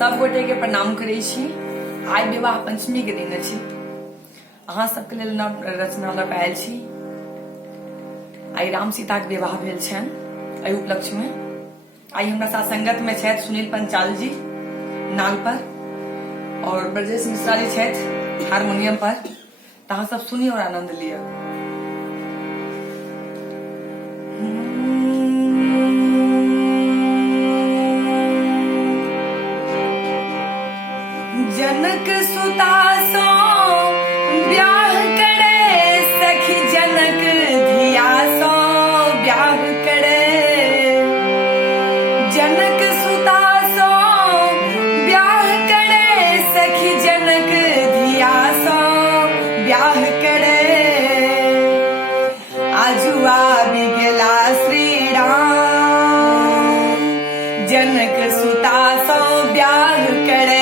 सब गोटे के प्रणाम करे छी। आइ विवाह पंचमी के दिन अछि। अहाँ सबके लेल नव रचना लऽ पायल छी। आइ राम सीता के विवाह भेल छनि। एहि उपलक्ष्य में आइ हमरा साथ संगत में छथि सुनील पंचाल जी नाल पर और ब्रजेश मिश्रा जी छथि हारमोनियम पर। तो अहाँ सब सुनिए और आनंद लिया। जनक सुता सो ब्याह करे सखी जनक धिया सो ब्याह करे। जनक सुता सो ब्याह करे सखी जनक धिया सो ब्याह करे। आजू आबि गेला श्री राम जनक सुता सो ब्याह करे।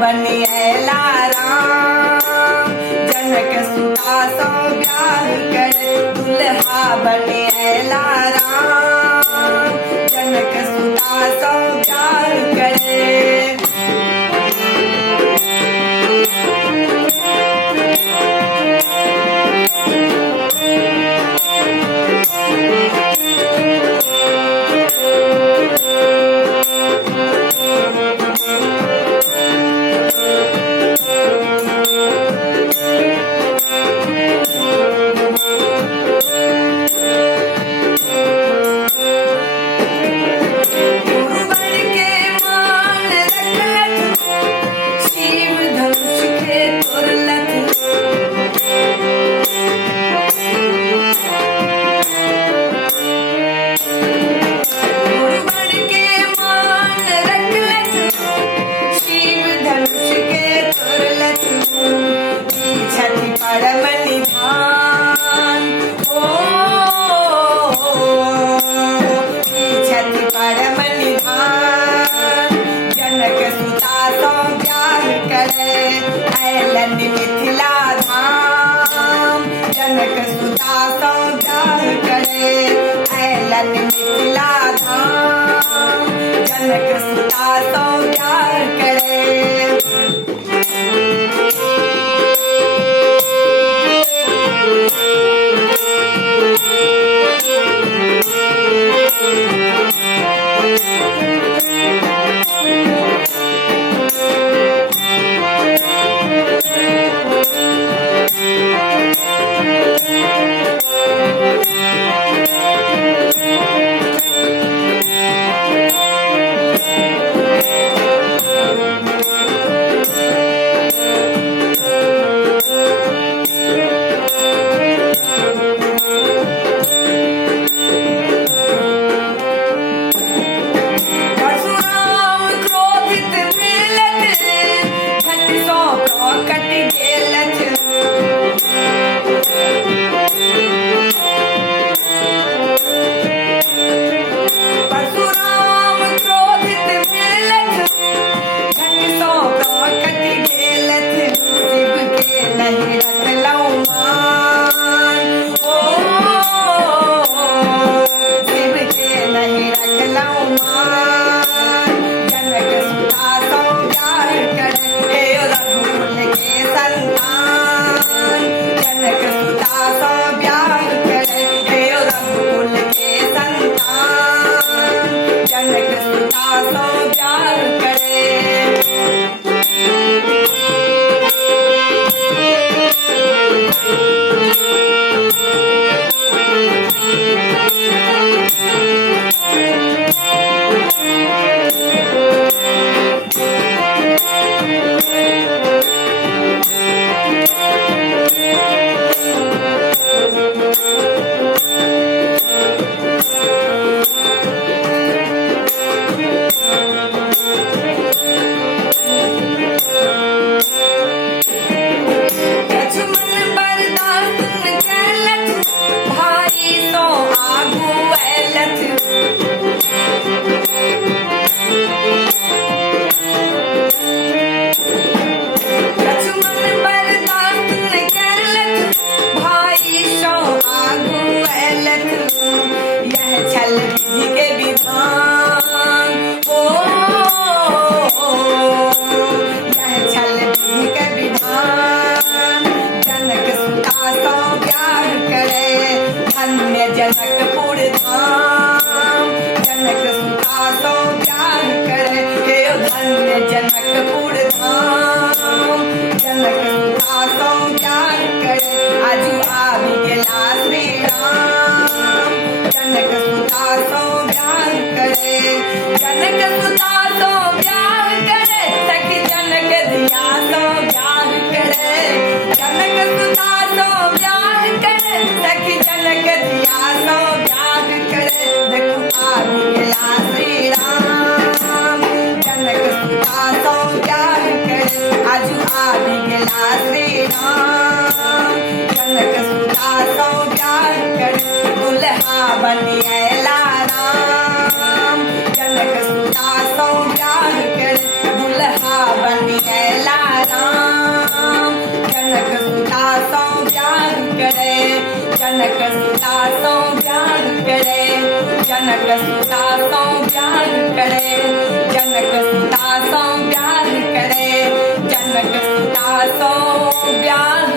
बनिएला राम जनक सुता सो ब्याह करे। दुल्हा बनिएला राम जनक सुता सो ब्याह करे। मिथिला धाम जनक सुता सो ब्याह करे। ऐलन मिथिला धाम जनक सुता सो ब्याह करे। जनक सुता सो ब्याह करे सखी जनक दिया सो ब्याह करे जनक सुता सो ब्याह करे सखी जनक दिया सो ब्याह करे देखो आ गया श्री राम जनक सुता सो ब्याह करे आजू आ गया श्री राम जनक सुता सो ब्याह करे दुल्हा बनिएला राम जनक सुता सो ब्याह करे दुल्हा बनिएला राम जनक सुता सो ब्याह करे जनक सुता सो ब्याह करे जनक सुता सो ब्याह करे जनक सुता सो ब्याह करे जनक सुता सो ब्याह